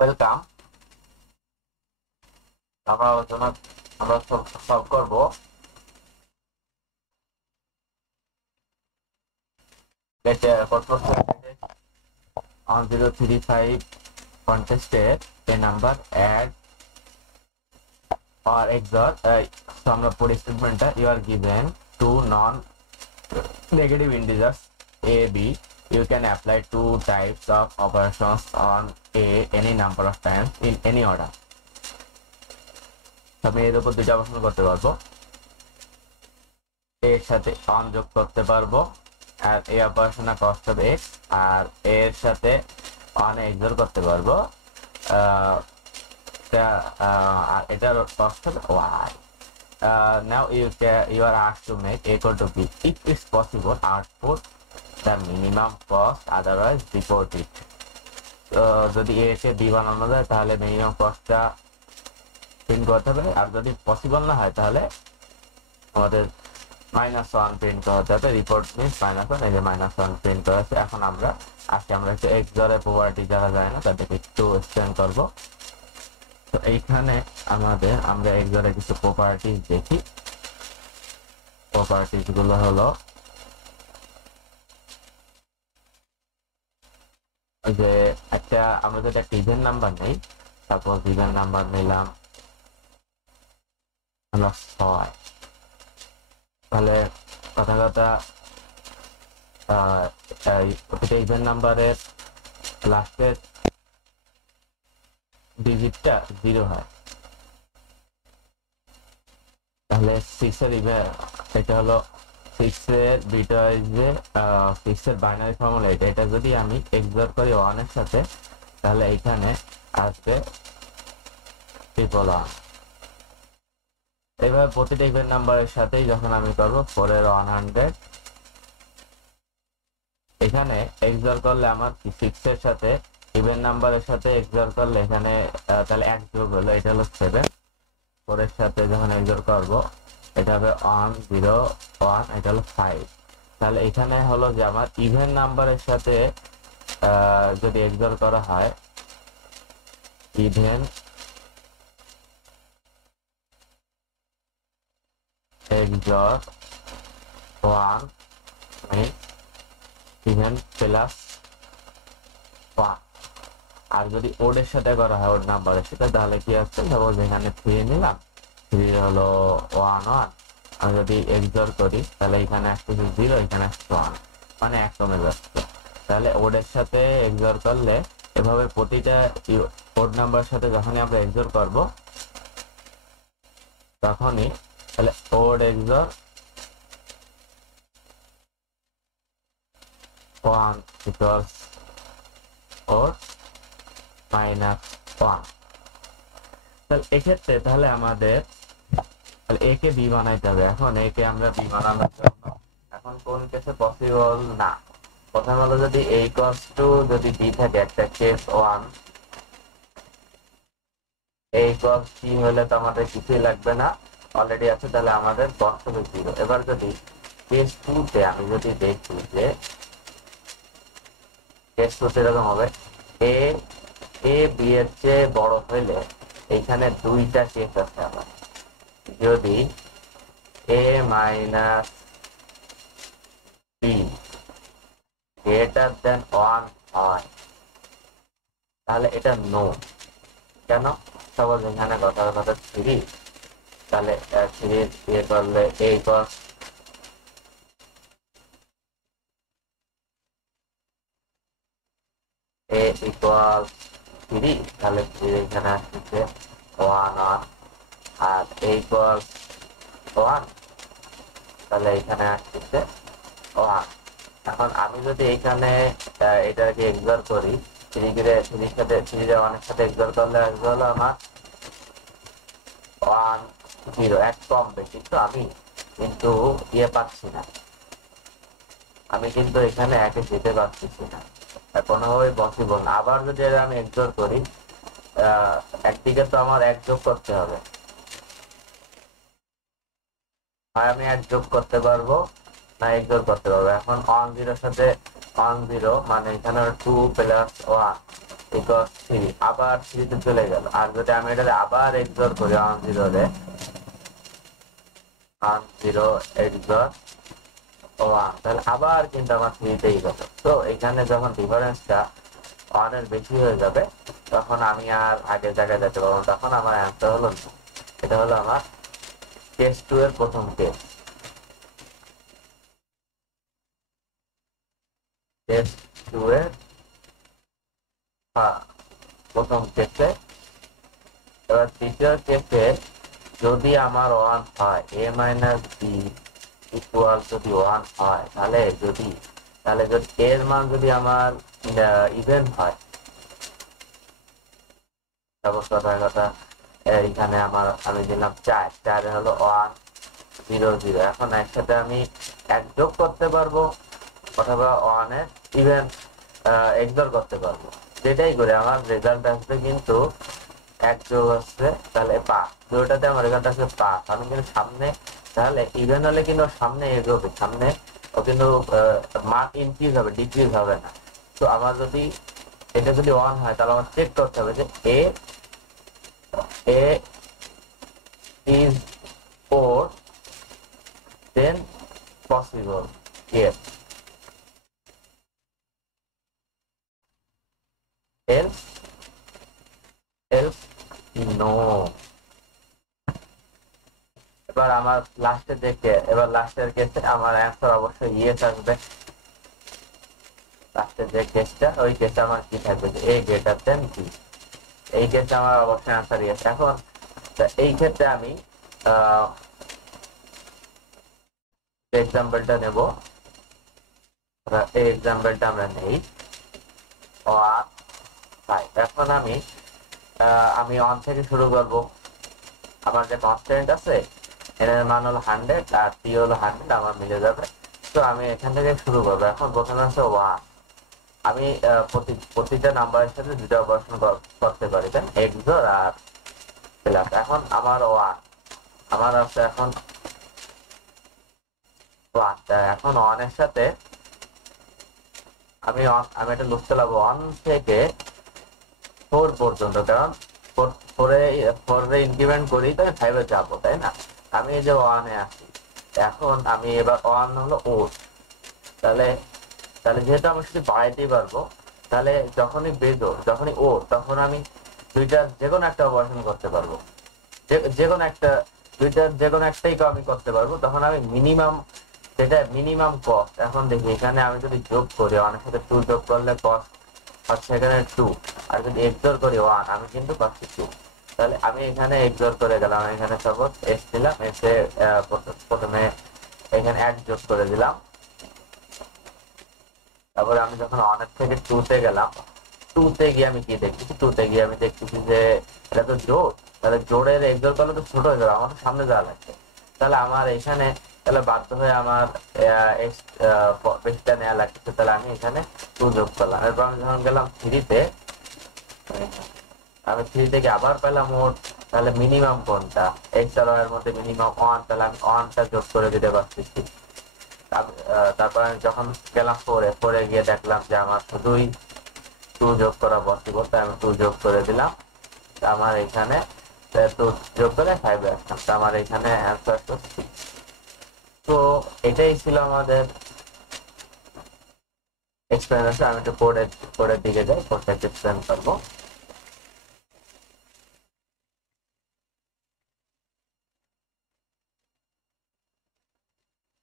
Welcome. আমরা আলোচনা আমরা সলভ করব on 035 contested a number add or XOR so আমরা পড়ি স্টেটমেন্টটা you are given two non negative integers a b you can apply two types of operations on a any number of times in any order আমি এর উপর দুটো operation করতে পারবো এর সাথে অন যোগ করতে পারবো আর এই অপারেশনের কস্ট হবে x আর এর সাথে অন এক্সর করতে পারবো আর এটার কস্ট হবে y. Now you are asked to make a equal to b. If it's possible, output the minimum cost, otherwise report it. যদি a কে b বানানো যায় তাহলে মিনিমাম কস্টটা প্রিন্ট করতে হবে, আর যদি পসিবল না হয় তাহলে আমাদের -1 প্রিন্ট করতে হবে। রিপোর্ট মিন্স -1, এই যে -1 প্রিন্ট করেছে। এখন আমরা একটু XOR এর প্রপার্টি যারা যায় না তাদেরকে একটু এক্সপ্লেন করব। তো এইখানে আমরা XOR এর কিছু প্রপার্টিজ দেখি। প্রপার্টিজ গুলো হলো যে আমরা যদি একটা ইভেন নাম্বার নেই, সাপোজ ইভেন নাম্বার নিলাম আমরা 6, তাহলে কথা ইভেন নাম্বারের লাস্টের ডিজিটটা 0 হয়, তাহলে 6 এর এটা হলো 6 এর বিট ওয়াইজে 6 এর বাইনারি ফর্মুলা এটা যদি আমি XOR করি 1 এর সাথে তাহলে এখানে আসবে 111। এইভাবে প্রতিটা ইভেন নাম্বারের সাথেই যখন আমি করব 4 এর 100, এখানে XOR করলে আমার 6 এর সাথে ইভেন নাম্বারের সাথে XOR করলে এখানে তাহলে 1 যোগ হলো, এটা হলো 7। 4 এর সাথে যখন XOR করব এটা হবে 1 0 1, এটা হলো 5। তাহলে এখানে হলো যে আমার ইভেন নাম্বারের সাথে যদি XOR করা হয়, even XOR 1 means even plus 1, আর যদি ওড এর সাথে করা হয় ওড নাম্বারের সাথে তাহলে কি আসছে, সাপোজ এখানে 3 নিলাম, 3 হলো 1 1, আমি যদি XOR করি তাহলে এখানে আসছে 0, এখানে আসছে 1, মানে 1 কমে যাচ্ছে। তাহলে ওড এর সাথে XOR করলে এভাবে প্রতিটা ওড নাম্বারের সাথে যখনই আমরা XOR করব তখনই তাহলে ওড XOR 1 equals odd -1। তাহলে এক্ষেত্রে তাহলে আমাদের a কে b বানাইতে হবে। এখন a কে আমরা b বানানোর জন্য এখন কোন কেসে পসিবল না, প্রথম হলো যদি a equals to যদি b থাকে একটা কেস 1, a equals c হলে তো আমাদের কিছুই লাগবে না, অলরেডি আছে, তাহলে আমাদের কস্ট হবে 0। এবার যদি কেস 2 তে আমি যদি দেখি যে কেস 2 তে এরকম হবে a b এর চেয়ে বড় হইলে এইখানে দুইটা কেস আছে আমার, যদি a minus b greater than 1 হয় তাহলে এটা নো। কেন? সাপোজ এখানে কথা 3, তাহলে 3 দিয়ে করলে a equals a equals 3, তাহলে 3 এখানে আসছে 1 1, আর a equals 1, তাহলে এখানে আসছে 1। এখন আমি যদি এখানে এটাকে XOR করি 3 এর সাথে 3 এর 1 এর সাথে XOR করলে আসবে হলো আমার 1 0, 1 কম বেশি, তো আমি কিন্তু পাচ্ছি না, আমি কিন্তু এখানে 1 এ যেতে পারতেছি না, কোনোভাবেই পসিবল না। আবার যদি আমি XOR করি একদিকে তো আমার 1 যোগ করতে হবে, আমি 1 যোগ করতে পারবো না XOR করতে পারবো। এখন 1 0 এর সাথে 1 0 মানে এখানে 2 + 1, ইকুয়ালস 3 আবার 3 তে চলে গেল। আর যদি আমি এটা আবার এক্সর করি 1 0 রে 1 0 এক্সর 1, তাহলে আবার কিন্তু আমার 3 তেই গেল। তো এখানে যখন ডিফারেন্সটা 1 এর বেশি হয়ে যাবে তখন আমি আর আগের জায়গায় যেতে পারবো, তখন আমার অ্যান্সার হলো না। এটা হলো আমার কেস 2 এর প্রথম কেস। কেস 2 এর প্রথম কেসে। এবার দ্বিতীয় কেসে যদি আমার 1 হয়, a মাইনাস বি ইকুয়াল যদি 1 হয়, তাহলে যদি এর মান যদি আমার ইভেন হয়, সাপোজ কথার কথা এখানে আমি দিলাম 4 হলো 1 0 0। এখন একসাথে আমি এক যোগ করতে পারবো অথবা 1 এর ইভেন এক্সর করতে পারবো, যেটাই করে আমার রেজাল্ট আসবে কিন্তু এক যোগ আসছে তাহলে 5, দুটোটাতে আমার রেজাল্ট আসবে 5। আমি কিন্তু সামনে তাহলে ইভেন হলে কিন্তু সামনে এগোবে, সামনে ও কিন্তু মান ইনক্রিজ হবে, ডিক্রিজ হবে না। তো আমার যদি এটা যদি 1 হয় তাহলে আমার চেক করতে হবে যে a is 4 then possible, yes, else no। এবার আমার লাস্টের কেসে আমার অ্যান্সার অবশ্যই ইয়েস আসবে। লাস্টের যে কেসটা, ওই কেসে আমার কি থাকবে যে a গ্রেটার দেন b, এই কেসে আমার অবশ্যই অ্যান্সার ইয়েস। এখন এই ক্ষেত্রে আমি এক্সাম্পলটা নেব, এই এক্সাম্পলটা আমরা নেই 1 5। এখন আমি 1 থেকে শুরু করব। আমার যে কনস্ট্যান্ট আছে এর মান হলো 100 আর t হলো 100, আমার মিলে যাবে। তো আমি এখান থেকে শুরু করবো। এখন প্রথমে আছে 1, আমি প্রতিটা নাম্বারের সাথে দুটো অপারেশন করতে পারি, দেন এক্সর আর প্লাস। এখন আমার 1 আমার আছে এখন 1, এখন 1 এর সাথে আমি এটা লুপ চালাবো 1 থেকে 4 পর্যন্ত, কারণ 4 এ ইনক্রিমেন্ট করি তো 5 এ যাবো, তাই না? আমি এই যে 1 এ আসি, এখন আমি এবার 1 হলো ও, তাহলে যেহেতু আমি শুধু বাড়াইতেই পারবো, তাহলে যখনই ও তখন আমি দুইটার যে কোনো একটা অপারেশন করতে পারবো, যে কোনো একটা দুইটার যে কোনো একটাই আমি করতে পারবো। তখন আমি মিনিমাম কস্ট, এখন দেখি এখানে আমি যদি যোগ করি 1 এর সাথে 2 যোগ করলে কস্ট হচ্ছে এখানে 2, আর যদি এক্সর করি 1 আমি কিন্তু পাচ্ছি 2। তাহলে আমি এখানে এক্সর করে গেলাম, এখানে সাপোজ এস দিলাম, এসে প্রথমে এখানে 1 যোগ করে দিলাম। তারপরে আমি যখন 1 এর থেকে 2 তে গেলাম, 2 তে গিয়ে আমি কি দেখতেছি, 2 তে গিয়ে আমি দেখতেছি যে এটা তো জোড়, তাহলে জোড়ের এক্সর করলে তো ছোট হয়ে যাবে, আমার তো সামনে যাওয়া লাগছে। তাহলে আমার এখানে বাধ্য হয়ে আমার বেশিটা নেওয়া লাগছে, তাহলে আমি এখানে 2 যোগ করলাম। এরপর আমি যখন গেলাম 3 তে, আমি 3 থেকে আবার পেলাম মোট, তাহলে মিনিমাম কোনটা, এক্স আর ওয়াই এর মধ্যে মিনিমাম 1, তাহলে আমি 1টা যোগ করে দিতে পারতেছি। তারপর আমি যখন গেলাম 4 এ গিয়ে দেখলাম যে আমার শুধুই 2 যোগ করা পসিবল, তাই আমি 2 যোগ করে দিলাম। আমার এখানে 2 যোগ করে 5 আসলাম, আমার এখানে অ্যান্সার তো 6। তো এটাই ছিল আমাদের এক্সপ্লেনেশন। আমি একটু কোডের দিকে যাই, কোডটা এক্সপ্লেন করবো।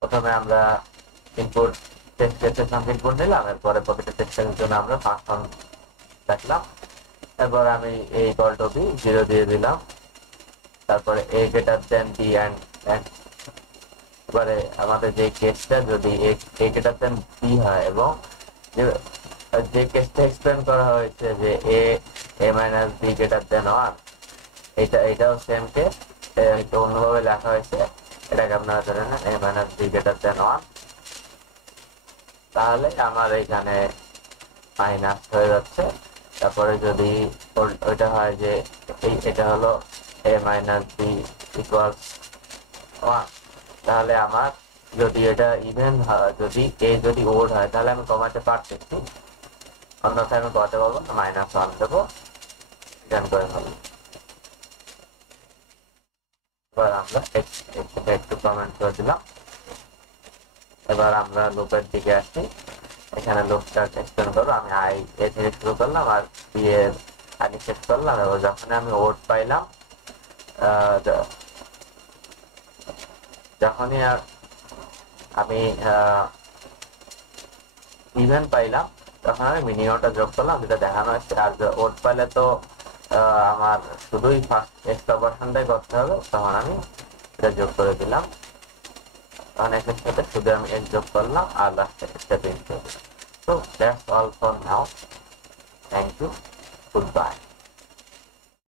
প্রথমে আমরা ইনপুট টেক্সট কেসের ইনপুট নিলাম, এরপরে প্রতিটা টেক্সটের জন্য আমরা ফাংশন দেখলাম। এরপর আমি a ইকুয়াল টু b 0 দিয়ে দিলাম, তারপরে a greater than b and এবারে আমাদের যে কেসটা যদি a গ্রেটার দেন b হয় এবং যে কেসটা এক্সপ্লেন করা হয়েছে যে a minus b greater than 1, এটাও সেম কেস, একটু অন্যভাবে লেখা হয়েছে, এটাকে আপনারা ধরে নেন a minus b greater than 1। তাহলে আমার এখানে মাইনাস হয়ে যাচ্ছে। তারপরে যদি ওইটা হয় যে এটা হলো a মাইনাস b ইকুয়ালস 1, তাহলে আমার যদি এটা ইভেন হয়, যদি a যদি ওড হয়, তাহলে আমি কমাতে পারতেছি অন্যথায় আমি কত পাবো, -1 দেবো, রিটার্ন করে ফেলবো। এবার আমরা একটু কমেন্ট করে দিলাম। এবার আমরা লুপের দিকে আসি। এখানে লুপটা এক্সটেন্ড করবো। আমি আই এ থেকে শুরু করলাম আর বি এর আগে সেট করলাম। এবার যখন আমি ওড পাইলাম, যখনই আমি ইভেন্ট পাইলাম তখন আমি মিনিমামটা যোগ করলাম, যেটা দেখানো হচ্ছে। আর ওড পাইলে তো আমার শুধুই ফার্স্ট এক্সট্রা অপারেশনটাই করতে হবে, তখন আমি এটা যোগ করে দিলাম। তখন একের সাথে শুধু আমি এক্স যোগ করলাম আর লাস্টে স্টেপ ইন করলাম। So that's all for now. Thank you. Goodbye.